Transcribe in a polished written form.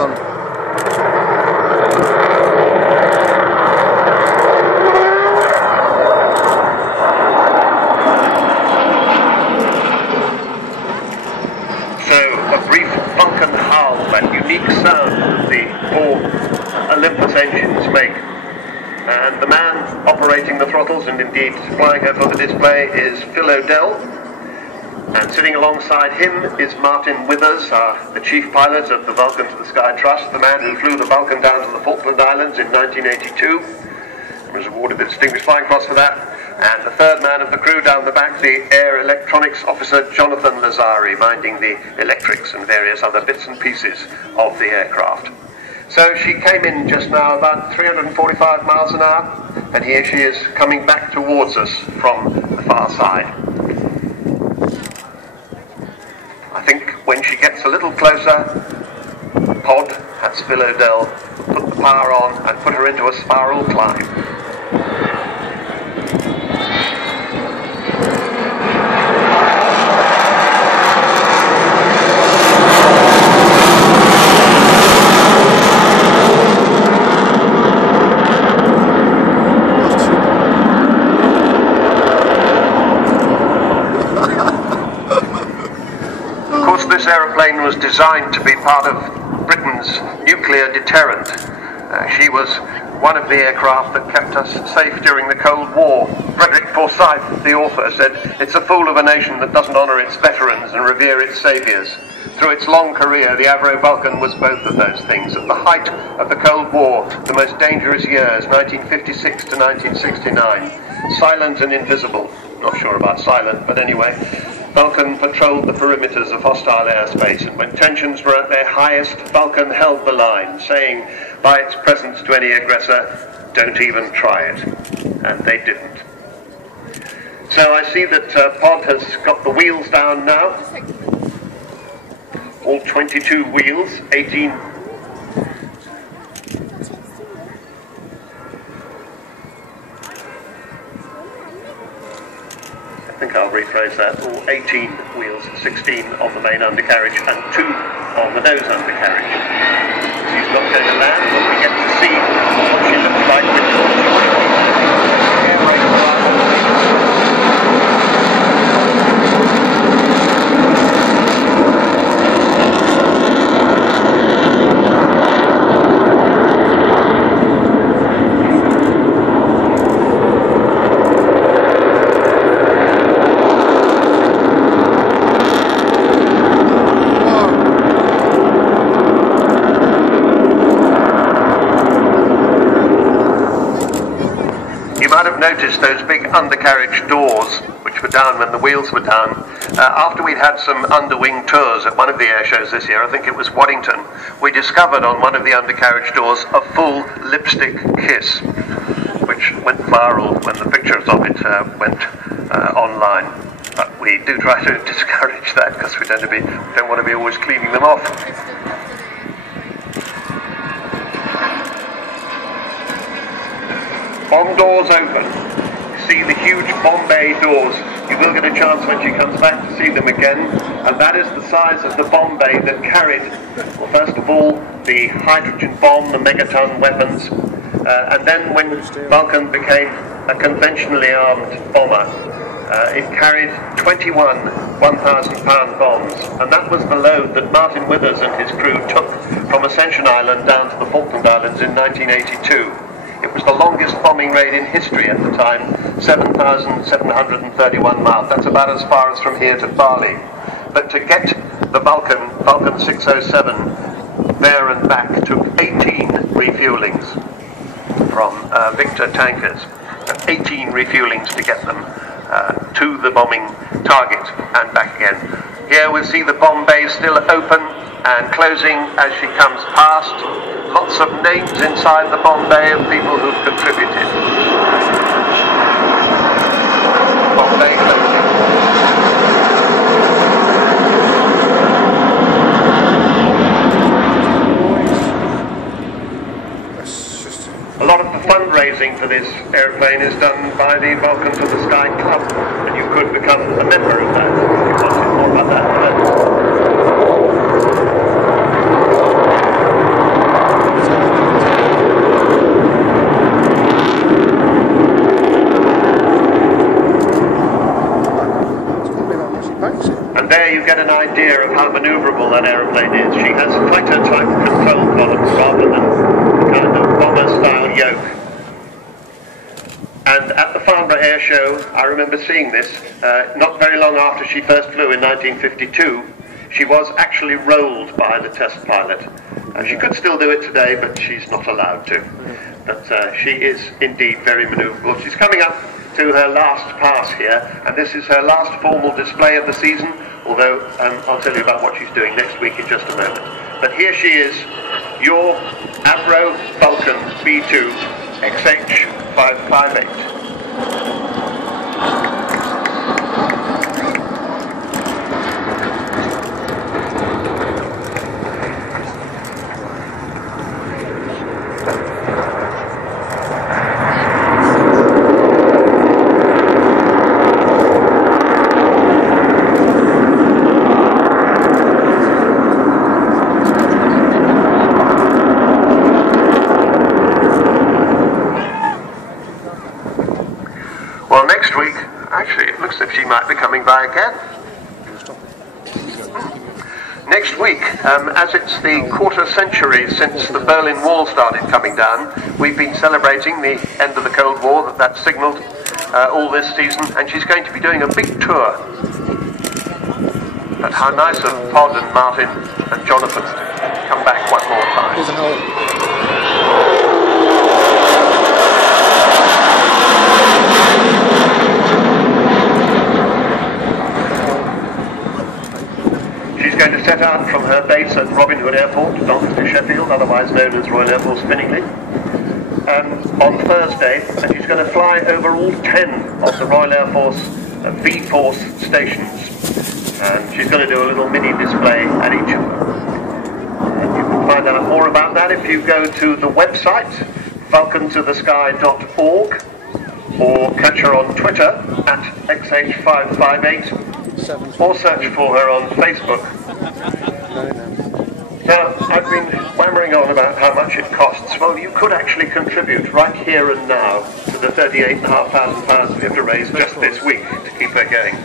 on. Vulcan howl, that unique sound that the four Olympus engines make. And the man operating the throttles and indeed flying her for the display is Phil O'Dell. And sitting alongside him is Martin Withers, the chief pilot of the Vulcan to the Sky Trust, the man who flew the Vulcan down to the Falkland Islands in 1982 and was awarded the Distinguished Flying Cross for that. And the third man of the crew down the back, the Air Electronics Officer Jonathan Lazari, minding the electrics and various other bits and pieces of the aircraft. So she came in just now about 345 miles an hour, and here she is coming back towards us from the far side. I think when she gets a little closer, Pod, that's Phil O'Dell, put the power on and put her into a spiral climb. This aeroplane was designed to be part of Britain's nuclear deterrent. She was one of the aircraft that kept us safe during the Cold War. Frederick Forsyth, the author, said, "It's a fool of a nation that doesn't honour its veterans and revere its saviours." Through its long career, the Avro Vulcan was both of those things. At the height of the Cold War, the most dangerous years, 1956 to 1969, silent and invisible. Not sure about silent, but anyway. Vulcan patrolled the perimeters of hostile airspace, and when tensions were at their highest, Vulcan held the line, saying by its presence to any aggressor, "Don't even try it." And they didn't. So I see that Pod has got the wheels down now. All 22 wheels, 18. I think I'll rephrase that, all 18 wheels, 16 on the main undercarriage and 2 on the nose undercarriage. She's not going to land, but we get to see what she looks like with the air brake. Noticed those big undercarriage doors which were down when the wheels were down. After we'd had some underwing tours at one of the air shows this year, I think it was Waddington, we discovered on one of the undercarriage doors a full lipstick kiss, which went viral when the pictures of it went online. But we do try to discourage that because we don't want to be always cleaning them off. Bomb doors open. See the huge bomb bay doors. You will get a chance when she comes back to see them again. And that is the size of the bomb bay that carried, well, first of all, the hydrogen bomb, the megaton weapons. And then when Vulcan became a conventionally armed bomber, it carried 21 1,000-pound bombs. And that was the load that Martin Withers and his crew took from Ascension Island down to the Falkland Islands in 1982. It was the longest bombing raid in history at the time, 7,731 miles. That's about as far as from here to Bali. But to get the Vulcan 607, there and back took 18 refuelings from Victor tankers. 18 refuelings to get them to the bombing target and back again. Here we'll see the bomb bay still open and closing as she comes past. Lots of names inside the bomb bay of people who've contributed. Bomb bay closing. A lot of the fundraising for this airplane is done by the Vulcan to the Sky Club, and you could become a member of that if you wanted more about that. idea of how manoeuvrable that aeroplane is. She has fighter-type control columns rather than the kind of bomber-style yoke. And at the Canberra Air Show, I remember seeing this, not very long after she first flew in 1952, she was actually rolled by the test pilot. She could still do it today, but she's not allowed to. But she is indeed very manoeuvrable. She's coming up to her last pass here, and this is her last formal display of the season, although I'll tell you about what she's doing next week in just a moment. But here she is, your Avro Vulcan B2 XH558. Well, next week, actually, it looks as if she might be coming by again. Next week, as it's the quarter century since the Berlin Wall started coming down, we've been celebrating the end of the Cold War that signalled all this season, and she's going to be doing a big tour. But how nice of Pod and Martin and Jonathan to come back one more time. Here's a howl. She's going to set out from her base at Robin Hood Airport, Doncaster, Sheffield, otherwise known as Royal Air Force Finningley, on Thursday, and she's going to fly over all 10 of the Royal Air Force V-Force stations, and she's going to do a little mini display at each of them. And you can find out more about that if you go to the website, vulcantothesky.org, or catch her on Twitter at XH558, or search for her on Facebook. Now, I've been yammering on about how much it costs. Well, you could actually contribute right here and now to the £38,500 we have to raise just this week to keep her going.